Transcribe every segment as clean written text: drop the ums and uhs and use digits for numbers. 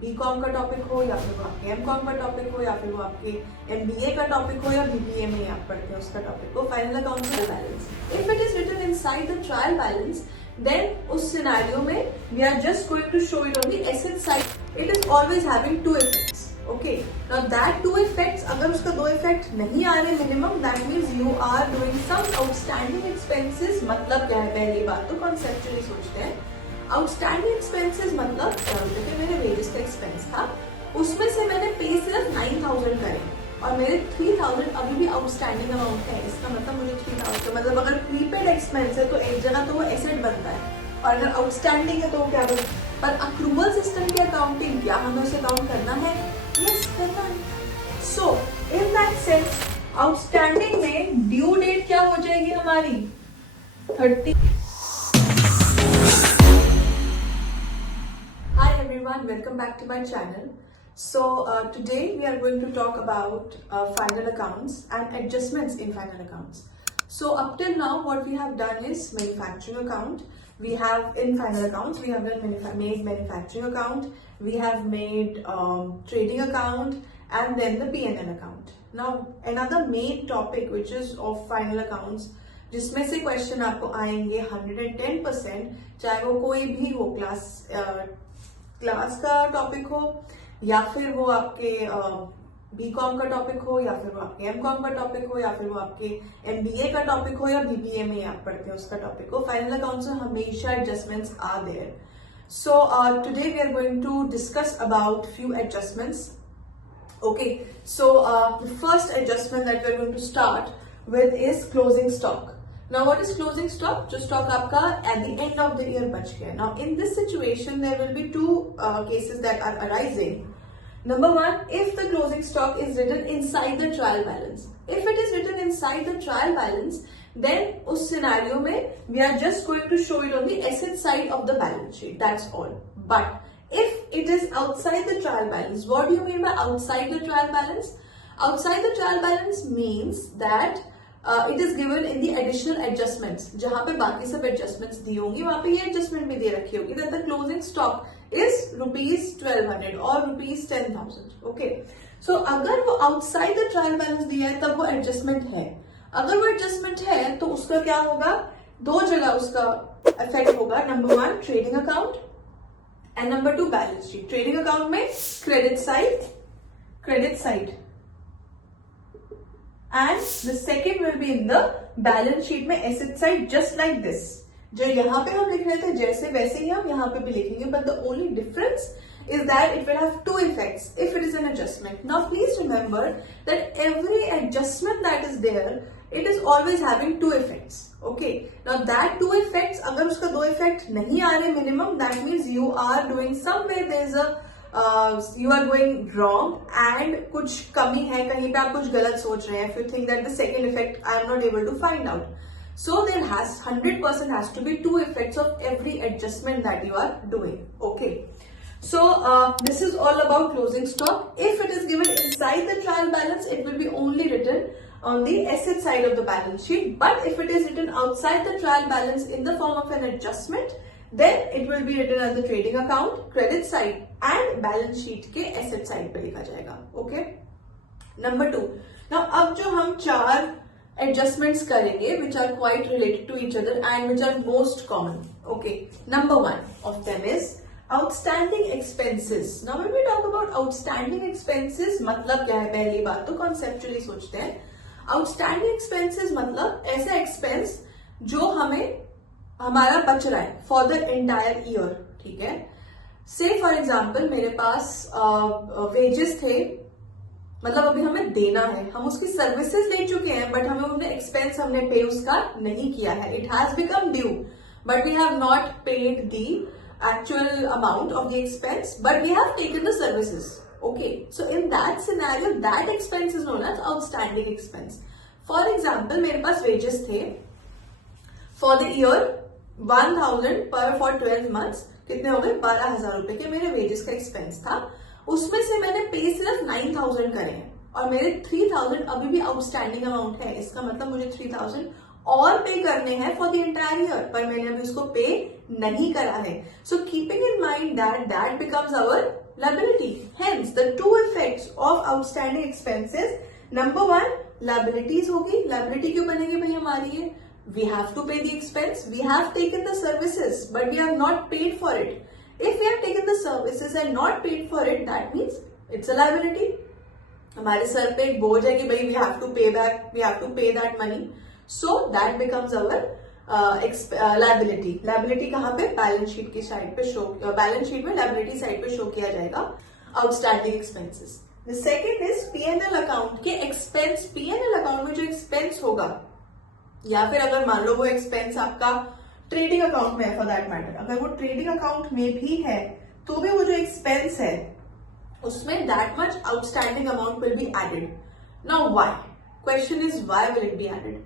BCom का topic हो या फिर वो आपके एमकॉम का टॉपिक हो या फिर वो आपके एमबीए का टॉपिक हो या बीबीए में आप पढ़ते हैं उसका टॉपिक हो, final accounts balance if it is written inside the trial balance then उस सिनेरियो में we are just going to show it on the asset side. It is always having two effects. Okay, now that two effects, अगर उसका दो effect नहीं आ रहे minimum, that means you are doing some outstanding expenses. मतलब क्या है, पहली बात तो कॉन्सेप्चुअली सोचते हैं. आउटस्टैंडिंग एक्सपेंसेस मतलब क्या होते थे, मेरे वेजेस का एक्सपेंस था, उसमें से मैंने पे सिर्फ 9,000 करे और मेरे 3,000 अभी भी आउटस्टैंडिंग अमाउंट है. इसका मतलब मुझे 3,000, मतलब अगर प्रीपेड एक्सपेंस है तो एक जगह तो वो एसेट बनता है और अगर आउटस्टैंडिंग है तो वो क्या बनता है. पर अक्रूवल सिस्टम की अकाउंटिंग, क्या हमें उसे काउंट करना है? Yes, करना है. So, in that sense, outstanding में ड्यू डेट क्या हो जाएगी हमारी 30. Hi everyone, welcome back to my channel. So today we are going to talk about final accounts and adjustments in final accounts. So up till now what we have done is manufacturing account. We have in final accounts we have made manufacturing account, we have made trading account and then the P&L account. Now another main topic which is of final accounts जिसमें से question आपको आएंगे 110%, चाहे वो कोई भी हो, class का टॉपिक हो या फिर वो आपके बीकॉम का टॉपिक हो या फिर वो आपके एमकॉम का टॉपिक हो या फिर वो आपके एमबीए का टॉपिक हो या बीबीए में आप पढ़ते हैं उसका टॉपिक हो, फाइनल अकाउंट्स में हमेशा adjustments are there. So today we are going to discuss about few adjustments. Okay, so the first adjustment that we are going to start with is closing stock. Now what is closing stock? जो stock आपका at the end of the year बच गया. Now in this situation there will be two cases that are arising. Number one, if the closing stock is written inside the trial balance. If it is written inside the trial balance, then उस scenario में we are just going to show it on the asset side of the balance sheet. That's all. But if it is outside the trial balance, what do you mean by outside the trial balance? Outside the trial balance means that it is given in the additional adjustments. जहां पे बाकी सब adjustments दी होंगी वहां पे ये adjustment भी दे रखी होगी that the closing stock is ₹1,200 or ₹10,000. Okay. So अगर वो outside the trial balance दिया है तब वो adjustment है. अगर वो adjustment है तो उसका क्या होगा, दो जगह उसका effect होगा. Number one, trading account. And number two, balance sheet. Trading account में credit side, and the second will be in the balance sheet में asset side, just like this. जो यहाँ पे हम लिख रहे थे जैसे वैसे ही हम यहाँ पे भी लिखेंगे, but the only difference is that it will have two effects if it is an adjustment. Now please remember that every adjustment that is there, it is always having two effects. Okay, now that two effects, अगर उसका दो effect नहीं आ रहे minimum, that means you are doing somewhere there is a you are going wrong and कुछ कमी है, कहीं पे आप कुछ गलत सोच रहे हैं. If you think that the second effect I am not able to find out, so there has 100% has to be two effects of every adjustment that you are doing. Okay, so this is all about closing stock. If it is given inside the trial balance, it will be only written on the asset side of the balance sheet. But if it is written outside the trial balance in the form of an adjustment, then it will be written as the trading account, credit side and balance sheet के asset side पे लिखा जाएगा. Okay. Number two. Now अब जो हम चार adjustments करेंगे which are quite related to each other and which are most common. Okay. Number one of them is outstanding expenses. Now when we talk about outstanding expenses, मतलब क्या है, पहली बात तो conceptually सोचते हैं. आउटस्टैंडिंग एक्सपेंसेस मतलब ऐसा एक्सपेंस जो हमें हमारा बच रहा है फॉर द एंटायर ईयर. ठीक है, से फॉर एग्जाम्पल मेरे पास वेजेस थे, मतलब अभी हमें देना है, हम उसकी सर्विसेज ले चुके हैं बट हमें उन्हें एक्सपेंस हमने पे उसका नहीं किया है. It has become due but we have not paid the actual amount of the expense but we have taken the services. Okay, so in that scenario, that expense is known as outstanding expense. For example, मेरे पास wages थे for the year 1,000 per for 12 months. कितने हो गए? 12,000 रुपए के मेरे wages का expense था. उसमें से मैंने पे सिर्फ 9,000 करे हैं और मेरे 3,000 अभी भी outstanding amount है. इसका मतलब मुझे 3,000 और पे करने हैं फॉर द एंटायर ईयर, पर मैंने अभी उसको पे नहीं करा है. So keeping in mind that becomes our liability. Hence the two effects of outstanding expenses, number one, liabilities होगी. liability क्यों बनेगी भाई हमारी ये? We have to pay the expense. We have taken the services, but we have not paid for it. If we have taken the services and not paid for it, that means it's a liability. हमारे sir पे एक बोझ है कि भाई we have to pay back, we have to pay that money. So that becomes our liability. Liability कहाँ पे? Balance sheet की साइड पे शो, बैलेंस शीट में लायबिलिटी साइड पे शो किया जाएगा outstanding expenses. The second is PNL account के expense. PNL account में जो एक्सपेंस होगा, या फिर अगर मान लो वो एक्सपेंस आपका ट्रेडिंग अकाउंट में है फॉर दैट मैटर, अगर वो ट्रेडिंग अकाउंट में भी है तो भी वो जो एक्सपेंस है उसमें that much outstanding amount will be added. Now why? Question is why will it be added?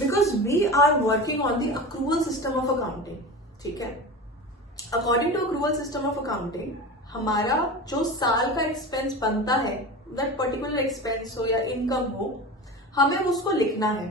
Because we are working on the accrual system of accounting. ठीक है, according to accrual system of accounting हमारा जो साल का expense बनता है, that particular expense हो या इनकम हो, हमें उसको लिखना है.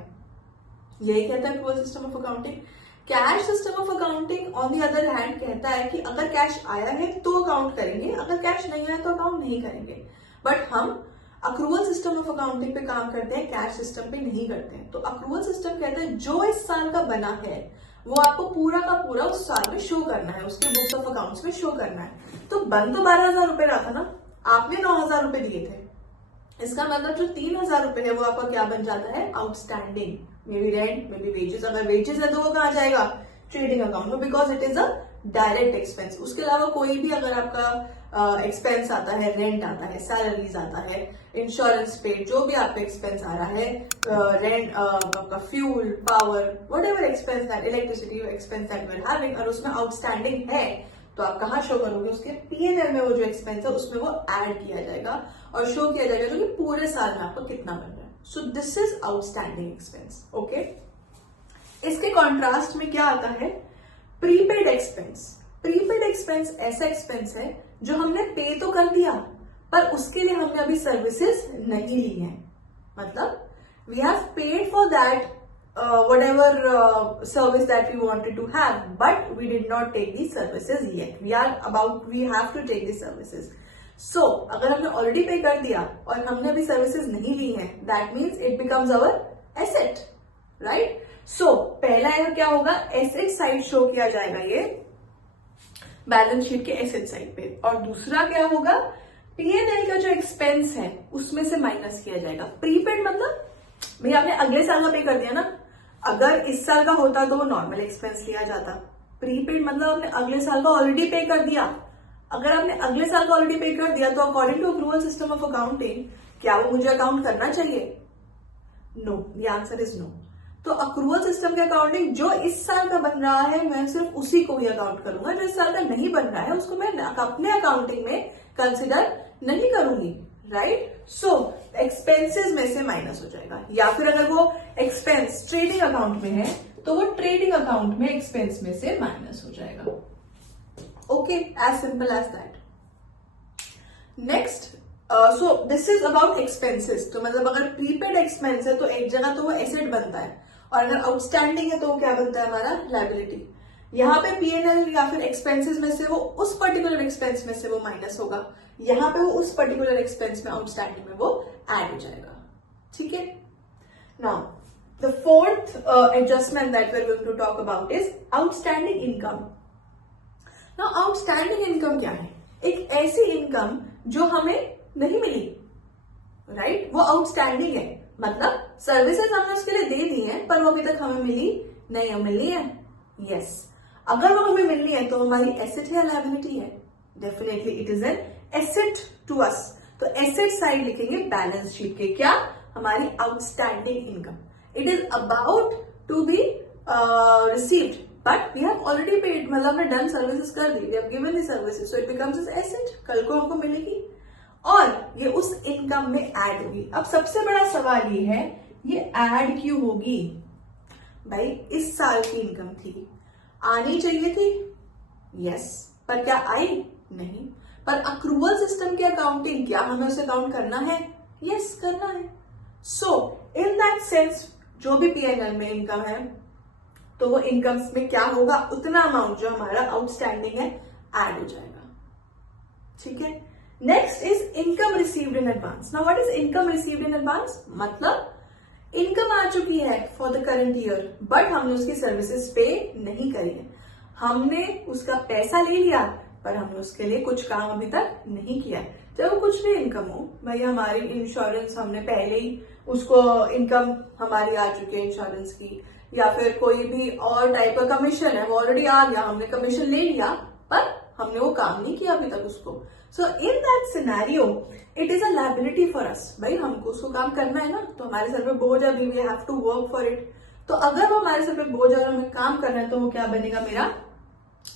यही कहता है accrual system of accounting. Cash system of accounting on the other hand कहता है कि अगर कैश आया है तो अकाउंट करेंगे, अगर कैश नहीं आया तो अकाउंट नहीं करेंगे. बट हम अक्रूवल सिस्टम ऑफ अकाउंटिंग पे काम करते हैं, कैश सिस्टम पे नहीं करते हैं. तो अक्रूवल सिस्टम कहता है जो इस साल का बना है वो आपको पूरा का पूरा उस साल में शो करना है, उसके बुक्स ऑफ अकाउंट्स में शो करना है. तो बन तो 12,000 रुपए रहा था ना, आपने 9,000 रुपए दिए थे. इसका मतलब जो 3,000 रुपए है वो आपका क्या बन जाता है? Outstanding. May be rent, may be wages. अगर वेजेस है तो वो कहाँ जाएगा? ट्रेडिंग अकाउंट में, because it is a direct expense. उसके अलावा कोई भी अगर आपका एक्सपेंस आता है, रेंट आता है, सैलरीज आता है, इंश्योरेंस पे, जो भी आपका एक्सपेंस आ रहा है, रेंट, आपका fuel, power, whatever expense that, electricity expense that we are having, और उसमें आउटस्टैंडिंग है तो आप कहाँ शो करोगे? उसके पीएनएल में वो जो एक्सपेंस है उसमें वो ऐड किया जाएगा और शो किया जाएगा जो कि पूरे साल में आपको कितना बन रहा है. सो this is outstanding expense. Okay, इसके कॉन्ट्रास्ट में क्या आता है? Prepaid expense. प्रीपेड एक्सपेंस ऐसा एक्सपेंस है जो हमने पे तो कर दिया पर उसके लिए हमने अभी सर्विसेज नहीं ली है. मतलब we have paid for that whatever service that we wanted to have, but we did not take the services yet. We have to take the services. So अगर हमने already pay कर दिया और हमने अभी services नहीं ली हैं, that means it becomes our asset, right? So पहला यह क्या होगा? एसेट साइड शो किया जाएगा ये बैलेंस शीट के एसेट साइड पे, और दूसरा क्या होगा? पीएनएल का जो एक्सपेंस है उसमें से माइनस किया जाएगा. प्रीपेड मतलब भैया आपने अगले साल का पे कर दिया ना, अगर इस साल का होता तो वो नॉर्मल एक्सपेंस लिया जाता. प्रीपेड मतलब आपने अगले साल का ऑलरेडी पे कर दिया. अगर आपने अगले साल का ऑलरेडी पे कर दिया तो according to accrual system of accounting क्या वो मुझे अकाउंट करना चाहिए? No, the answer is no. तो अक्रूवल सिस्टम के अकाउंटिंग जो इस साल का बन रहा है मैं सिर्फ उसी को ही अकाउंट करूंगा, जो इस साल का नहीं बन रहा है उसको मैं अपने अकाउंटिंग में कंसिडर नहीं करूंगी. राइट? सो एक्सपेंसेस में से माइनस हो जाएगा, या फिर अगर वो एक्सपेंस ट्रेडिंग अकाउंट में है तो वो ट्रेडिंग अकाउंट में एक्सपेंस में से माइनस हो जाएगा. Okay, as simple as that. Next, so this is about expenses. तो मतलब अगर प्रीपेड एक्सपेंस है तो एक जगह तो वो एसेट बनता है, और अगर आउटस्टैंडिंग है तो वो क्या बनता है? हमारा लायबिलिटी. यहाँ पे पीएनएल या फिर एक्सपेंसेस में से वो उस पर्टिकुलर एक्सपेंस में से वो माइनस होगा, यहाँ पे वो उस पर्टिकुलर एक्सपेंस में आउटस्टैंडिंग में वो ऐड हो जाएगा. ठीक है. Now the fourth adjustment that we are going to talk about is outstanding income. Now outstanding income क्या है? एक ऐसी इनकम जो हमें नहीं मिली, राइट? वो आउटस्टैंडिंग है. मतलब सर्विसेज हमने उसके लिए दे दी हैं पर वो अभी तक हमें मिली नहीं. मिलनी है, यस. अगर वो हमें मिलनी है तो हमारी एसेट है या लायबिलिटी है? Definitely it is an asset to us. तो एसेट साइड लिखेंगे बैलेंस शीट के. क्या? हमारी outstanding income. It is about to be received but we have already paid. मतलब हमने डन सर्विसेज कर दी, we have given the services, so it becomes an asset. कल को हमको मिलेगी और ये उस इनकम में ऐड होगी. अब सबसे बड़ा सवाल ये है, ये ऐड क्यों होगी? भाई इस साल की इनकम थी, आनी चाहिए थी, यस, पर क्या आई? नहीं. पर अक्रूवल सिस्टम की अकाउंटिंग, क्या हमें उसे काउंट करना है? यस, करना है. सो इन दैट सेंस जो भी पीएनएल में इनकम है तो वो इनकम्स में क्या होगा? उतना अमाउंट जो हमारा आउटस्टैंडिंग है ऐड हो जाएगा. ठीक है। Next is income received in advance. Now what is income received in advance? मतलब इनकम आ चुकी है for the current year, but हमने उसकी सर्विसेज पे नहीं करी है। हमने उसका पैसा ले लिया पर हमने उसके लिए कुछ काम अभी तक नहीं किया है। चाहे वो कुछ भी इनकम हो, भाई हमारी इंश्योरेंस हमने पहले ही उसको इनकम हमारी आ चुकी है इंश्योरेंस की, या फिर कोई भी और टाइप का कमीशन है वो ऑलरेडी आ गया, हमने कमीशन ले लिया पर हमने वो काम नहीं किया अभी तक उसको। So in that scenario it is a liability for us. भाई हमको उसको काम करना है ना, तो हमारे सर पे बोझ है, we have to work for it. तो अगर वो हमारे सर पे बोझ है और हमें काम करना है तो वो क्या बनेगा? मेरा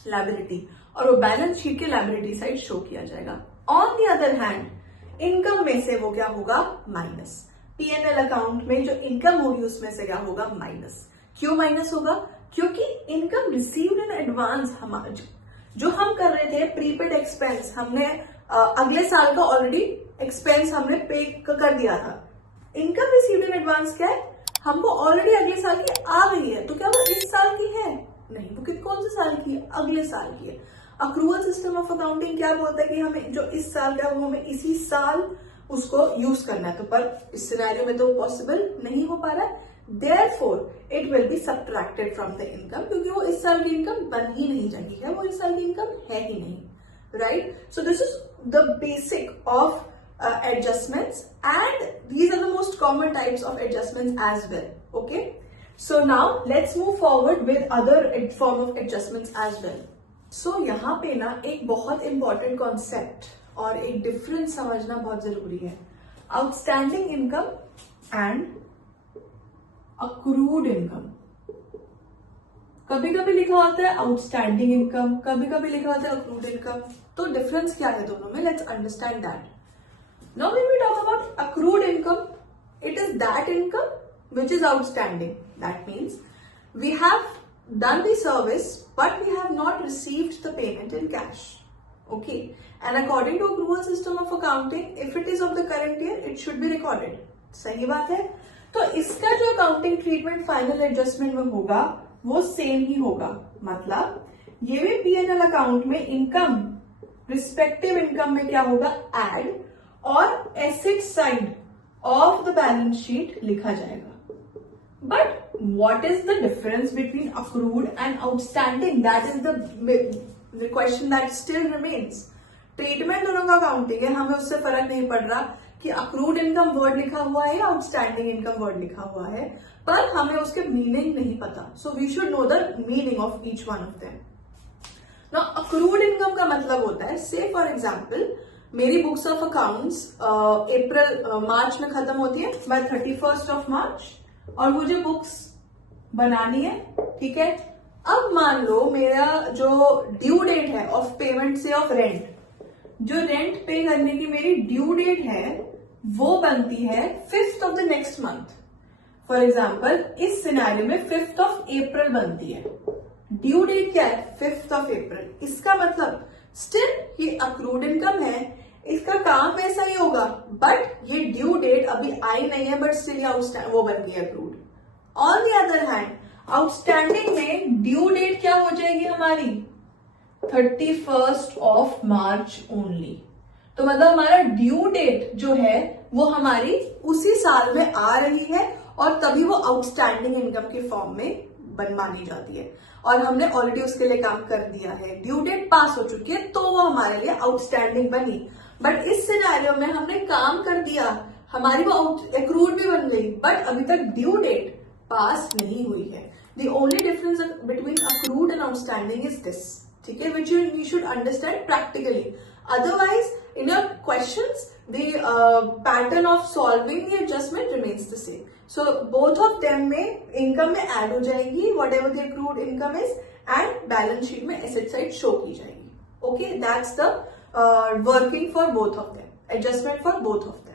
लायबिलिटी, और वो बैलेंस शीट के लायबिलिटी साइड शो किया जाएगा। On the other hand income में से वो क्या होगा? माइनस। पीएनएल अकाउंट में जो इनकम होगी उसमें से क्या होगा? माइनस। क्यों माइनस होगा? क्योंकि इनकम रिसीव्ड इन एडवांस जो हम कर रहे थे प्रीपेड एक्सपेंस, हमने अगले साल का ऑलरेडी एक्सपेंस हमने पे कर दिया था। इनकम रिसीव्ड इन एडवांस क्या है? हमको ऑलरेडी अगले साल की आ गई है, तो क्या वो इस साल की है? नहीं, वो कौन से साल की है? अगले साल की है। अक्रूवल सिस्टम ऑफ अकाउंटिंग क्या बोलता है कि हमें जो इस साल का वो हमें इसी साल उसको यूज करना है, तो पर इस सिनेरियो में तो पॉसिबल नहीं हो पा रहा है। Therefore, it will be subtracted from the income, क्योंकि वो इस साल की इनकम बन ही नहीं रही है, वो इस साल की इनकम है ही नहीं, right? So this is the basic of adjustments, and these are the most common types of adjustments as well. Okay, so now let's move forward with other form of adjustments as well. So यहाँ पे ना एक बहुत important concept और एक difference समझना बहुत जरूरी है। Outstanding income and accrued income. कभी कभी लिखा होता है आउटस्टैंडिंग इनकम, कभी कभी लिखा होता है अक्रूड इनकम। तो डिफरेंस क्या है दोनों में? Let's understand that. Now when we talk about accrued income, it is that income which is outstanding. That means we have done the service but we have not received the payment in cash. Okay, and according to accrual system of accounting, if it is of the current year it should be recorded. सही बात है। तो इसका जो accounting treatment final adjustment में होगा वो same ही होगा। मतलब ये भी पीएनएल अकाउंट में इनकम रिस्पेक्टिव इनकम में क्या होगा? ऐड, और asset side of the balance sheet लिखा जाएगा। But what is the difference between accrued and outstanding? That is the question that still remains. Treatment दोनों का अकाउंटिंग है, हमें उससे फर्क नहीं पड़ रहा कि अक्रूड इनकम वर्ड लिखा हुआ है या आउटस्टैंडिंग इनकम वर्ड लिखा हुआ है, पर हमें उसके मीनिंग नहीं पता। So we should know the meaning of each one of them. Now accrued income का मतलब होता है, से फॉर एग्जांपल मेरी बुक्स ऑफ अकाउंट्स मार्च में खत्म होती है, बाय 31st ऑफ मार्च, और मुझे बुक्स बनानी है, ठीक है। अब मान लो मेरा जो ड्यू डेट है ऑफ पेमेंट से ऑफ रेंट, जो रेंट पे करने की मेरी ड्यू डेट है वो बनती है 5th of the next month. For example इस सिनेरियो में 5th ऑफ अप्रैल बनती है। ड्यू डेट क्या है? 5th of April. इसका मतलब स्टिल ये अक्रूड इनकम है, इसका काम वैसा ही होगा, बट ये ड्यू डेट अभी आई नहीं है, बट स्टिल वो बन गई accrued. On the other hand outstanding में ड्यू डेट क्या हो जाएगी हमारी? 31st of March only. तो मतलब हमारा ड्यू डेट जो है वो हमारी उसी साल में आ रही है, और तभी वो आउटस्टैंडिंग इनकम के फॉर्म में मानी जाती है, और हमने ऑलरेडी उसके लिए काम कर दिया है, ड्यू डेट पास हो चुकी है, तो वो हमारे लिए आउटस्टैंडिंग बनी। बट इस सिनेरियो में हमने काम कर दिया, हमारी वो एक्रूड भी बन गई, बट अभी तक ड्यू डेट पास नहीं हुई है। The only difference between accrued and outstanding is this, ठीक है, which we should understand practically. Otherwise in your questions the pattern of solving the adjustment remains the same. So both of them में income में add हो जाएगी whatever the accrued income is, and balance sheet में asset side show की जाएगी. Okay, that's the working for both of them, adjustment for both of them.